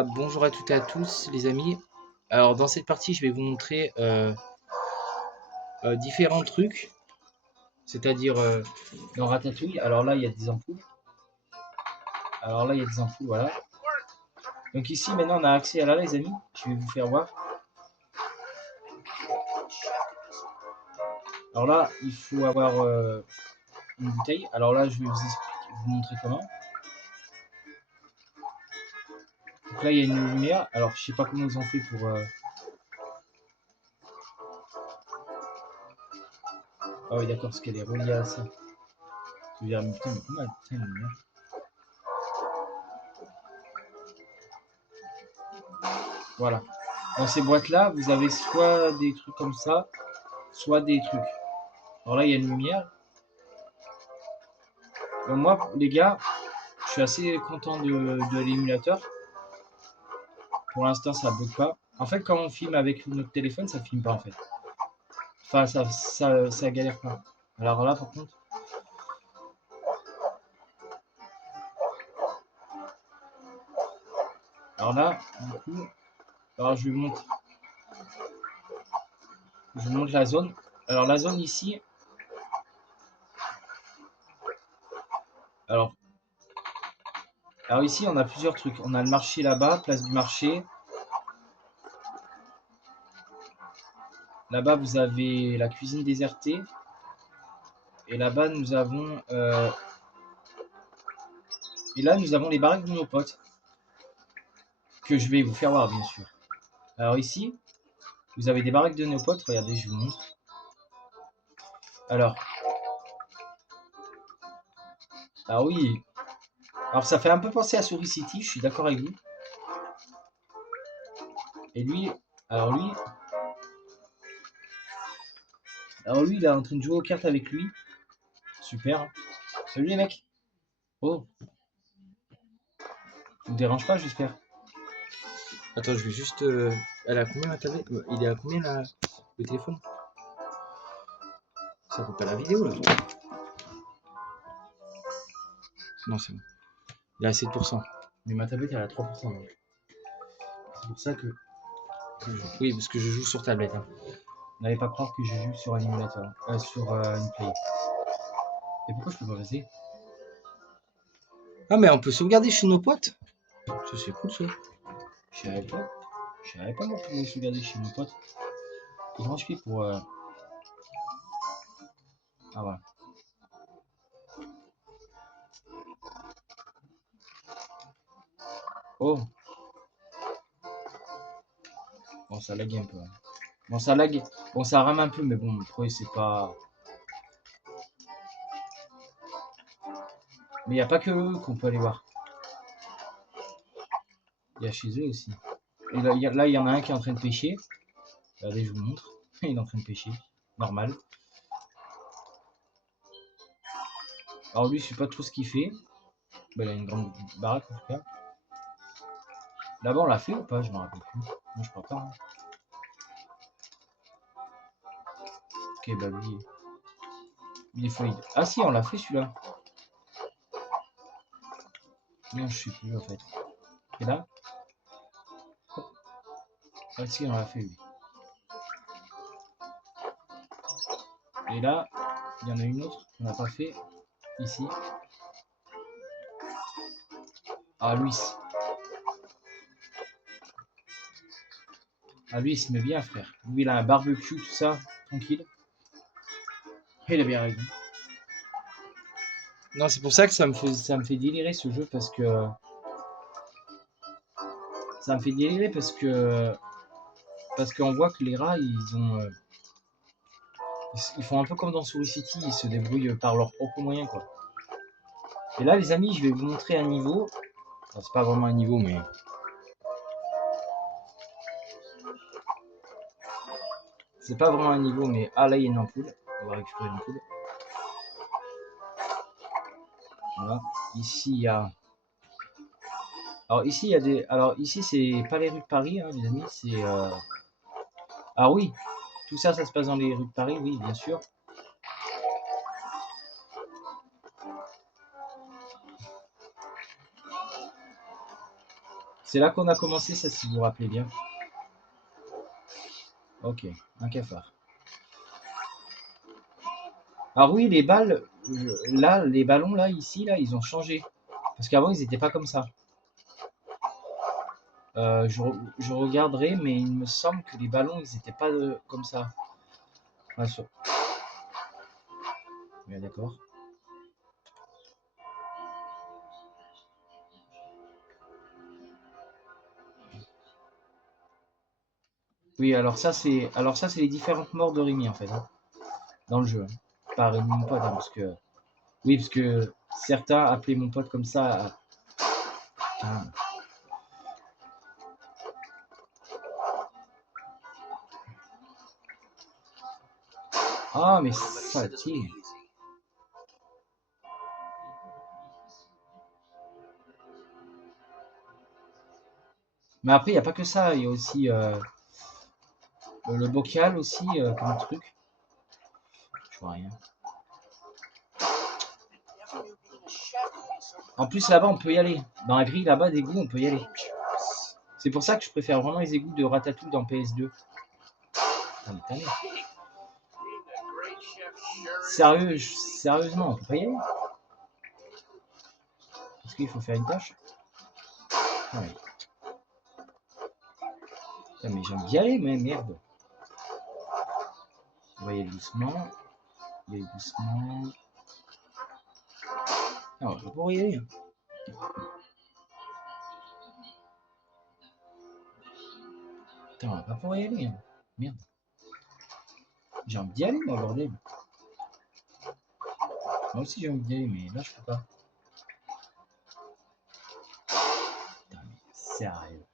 Bonjour à toutes et à tous les amis. Alors dans cette partie je vais vous montrer différents trucs, c'est-à-dire dans Ratatouille. Alors là il y a des ampoules. Voilà. Donc ici maintenant on a accès à là les amis, je vais vous faire voir. Alors là il faut avoir une bouteille. Alors là je vais vous montrer comment. Donc là il y a une lumière. Alors je sais pas comment ils ont fait pour... Ah oui d'accord, parce qu'elle est reliée à ça. Je veux dire, mais putain, mais comment elle putain, la lumière. Voilà. Dans ces boîtes-là, vous avez soit des trucs comme ça, soit des trucs. Alors là, il y a une lumière. Donc moi, les gars, je suis assez content de l'émulateur. Pour l'instant, ça bug pas. En fait, quand on filme avec notre téléphone, ça filme pas en fait. Enfin, ça galère pas. Alors là, par contre. Alors là, du coup, alors je vous montre la zone. Alors la zone ici. Alors ici, on a plusieurs trucs. On a le marché là-bas, place du marché. Là-bas, vous avez la cuisine désertée. Et là-bas, nous avons... Et là, nous avons les baraques de nos potes. Que je vais vous faire voir, bien sûr. Alors ici, vous avez des baraques de nos potes. Regardez, je vous montre. Alors oui. Alors ça fait un peu penser à Souris City, je suis d'accord avec vous. Et lui, alors lui... Alors lui, il est en train de jouer aux cartes avec lui. Super. Salut les mecs. Oh. Ça vous dérange pas, j'espère. Attends, je vais juste... Elle a combien la tablette? Il est à combien le téléphone? Ça vaut pas la vidéo là? Non, c'est bon. Il est à 7%. Mais ma tablette elle est à 3%. Donc. C'est pour ça que... Oui, parce que je joue sur tablette. Hein. N'allez pas croire que je joue sur un émulateur. Sur une play. Et pourquoi je peux pas passer? Ah mais on peut sauvegarder chez nos potes. Ça c'est cool ça. Je savais pas. Je savais pas qu'on pouvait sauvegarder chez nos potes. Comment je fais pour... Ah voilà. Oh. Bon ça lag un peu. Hein. Bon ça lag. Bon ça rame un peu mais bon après c'est pas... Mais il n'y a pas que eux qu'on peut aller voir. Il y a chez eux aussi. Et là, il y en a un qui est en train de pêcher. Regardez, je vous montre. Il est en train de pêcher. Normal. Alors lui, je sais pas trop ce qu'il fait. Bah, il a une grande baraque en tout cas. Là-bas, on l'a fait ou pas? Je me rappelle plus. Moi, je crois pas. Hein. Ok, bah lui. Il est fluide. Ah si, on l'a fait celui-là. Non, je sais plus en fait. Et là? Ah si, on l'a fait lui. Et là, il y en a une autre qu'on n'a pas fait. Ici. Ah, Luis. Ah, lui, il se met bien, frère. Lui, il a un barbecue, tout ça. Tranquille. Il a bien raison. Non, c'est pour ça que ça me fait délirer ce jeu parce que... Ça me fait délirer parce que... Parce qu'on voit que les rats, ils ont... Ils font un peu comme dans Souris City, ils se débrouillent par leurs propres moyens, quoi. Et là, les amis, je vais vous montrer un niveau. Enfin, c'est pas vraiment un niveau, mais... C'est pas vraiment un niveau, mais... Ah, là, il y a une ampoule. On va récupérer l'ampoule. Voilà. Ici, il y a... Alors, ici, il y a des... Alors, ici, c'est pas les rues de Paris, hein, les amis, c'est... Ah oui, tout ça, ça se passe dans les rues de Paris, oui, bien sûr. C'est là qu'on a commencé ça, si vous vous rappelez bien. Ok, un cafard. Alors oui, les balles, là, les ballons, là, ici, là, ils ont changé. Parce qu'avant, ils n'étaient pas comme ça. Je regarderai, mais il me semble que les ballons, ils n'étaient pas comme ça. Enfin, ouais, d'accord. Oui, alors ça, c'est les différentes morts de Rémi, en fait, hein, dans le jeu. Hein. Pas Rémi, mon pote, hein, parce que... Oui, parce que certains appelaient mon pote comme ça. Putain. Ah, mais ça, tiens. Mais après, il n'y a pas que ça. Il y a aussi le bocal aussi, comme truc. Je vois rien. En plus, là-bas, on peut y aller. Dans la grille, là-bas, d'égouts, on peut y aller. C'est pour ça que je préfère vraiment les égouts de Ratatouille dans PS2. Ah, mais sérieusement, on peut pas y aller. Parce qu'il faut faire une tâche. Ah, ouais. Putain, mais j'ai envie d'y aller, mais merde. On va y aller doucement. Y aller doucement. Ah, on va pas pouvoir y aller. Putain, on va pas pouvoir y aller. Hein. Merde. J'ai envie d'y aller, moi, bordel. Moi aussi, j'ai envie d'y aller, mais là, je peux pas. Putain, mais sérieux.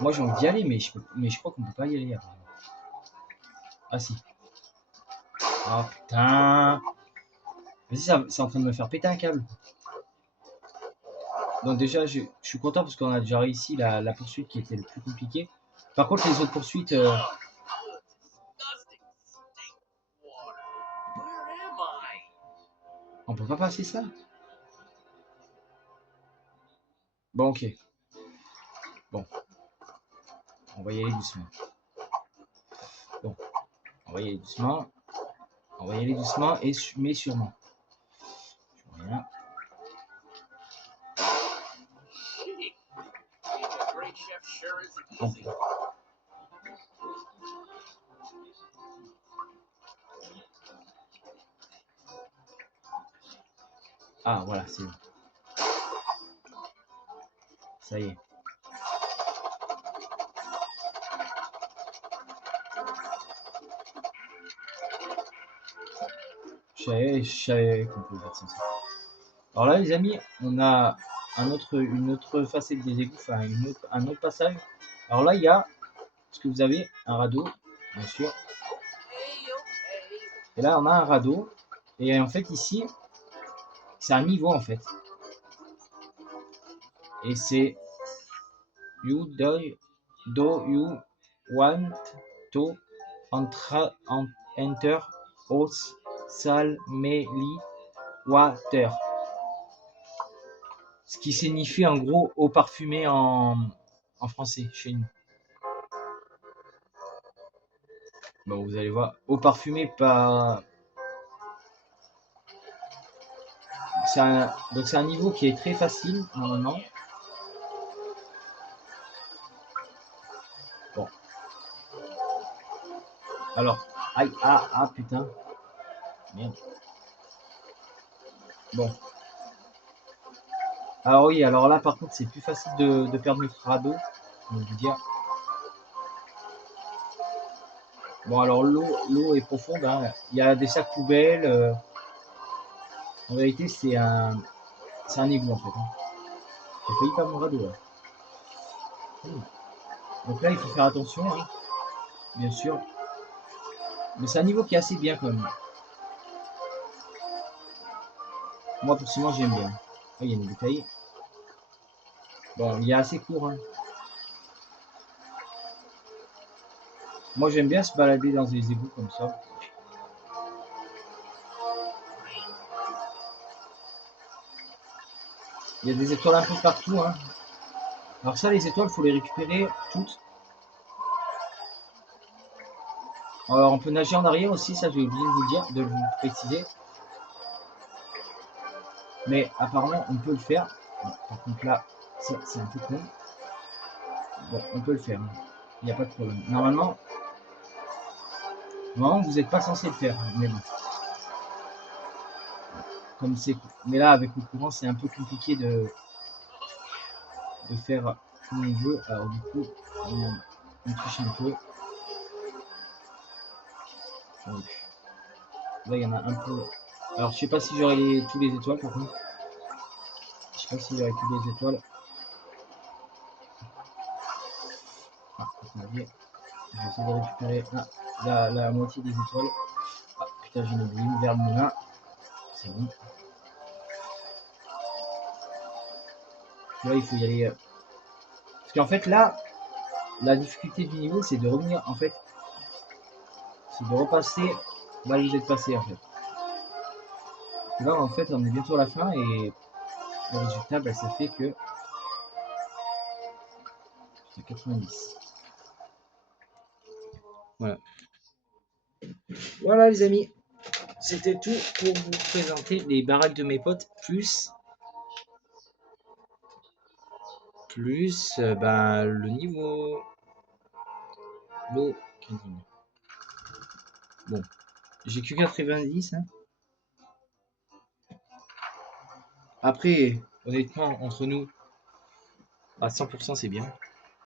Moi, j'ai envie d'y aller, mais je crois qu'on peut pas y aller. Apparemment. Ah, si. Ah, putain. Vas-y, c'est en train de me faire péter un câble. Donc déjà, je suis content parce qu'on a déjà réussi la poursuite qui était le plus compliqué. Par contre, les autres poursuites, on peut pas passer ça. Bon, ok. Bon, on va y aller doucement. Bon, on va y aller doucement. On va y aller doucement, mais sûrement. Je vois rien. Bon. Ah, voilà, c'est bon. Ça y est. Je savais qu'on pouvait faire ça. Alors là, les amis, on a une autre facette des égouts, enfin un autre passage. Alors là, il y a, ce que vous avez, un radeau, bien sûr. Et là, on a un radeau. Et en fait, ici, c'est un niveau, en fait. Et c'est do you want to enter house salmeli water. Ce qui signifie en gros eau parfumée en français chez nous. Bon, vous allez voir, eau parfumée par. Donc c'est un niveau qui est très facile normalement. Bon. Alors, aïe, putain. Merde. Bon. Alors oui, alors là par contre c'est plus facile de perdre notre radeau, je vais vous dire. Bon alors l'eau est profonde, hein. Il y a des sacs poubelles. En réalité c'est un égout en fait. Hein. J'ai failli perdre mon radeau là. Donc là il faut faire attention, hein, bien sûr. Mais c'est un niveau qui est assez bien quand même. Moi personnellement j'aime bien. Ah, il y a une bouteille. Bon, il est assez court. Hein. Moi j'aime bien se balader dans des égouts comme ça. Il y a des étoiles un peu partout. Hein. Alors ça, les étoiles, faut les récupérer toutes. Alors on peut nager en arrière aussi, ça j'ai oublié de vous dire, de vous préciser. Mais apparemment on peut le faire. Bon, par contre là, ça c'est un peu con. Bon, on peut le faire. Il n'y a pas de problème. Normalement, vous n'êtes pas censé le faire. Mais bon. Comme c'est. Mais là avec le courant c'est un peu compliqué de faire comme on veut. Alors du coup, on triche un peu. Donc, là il y en a un peu. Alors je sais pas si j'aurai tous les étoiles par contre. Je sais pas si j'aurai tous les étoiles. Ah, attendez. Je vais essayer de récupérer la moitié des étoiles. Ah putain j'en ai oublié une vers le moulin. C'est bon. Là il faut y aller. Parce qu'en fait là, la difficulté du niveau c'est de revenir en fait. C'est de repasser là où vous êtes passé en fait. Parce que là en fait on est bientôt à la fin et le résultat bah, ça fait que c'est 90. Voilà. Voilà les amis. C'était tout pour vous présenter les baraques de mes potes plus bah, le niveau low-cutting. Bon, j'ai que 90. Hein. Après, honnêtement, entre nous, à 100% c'est bien.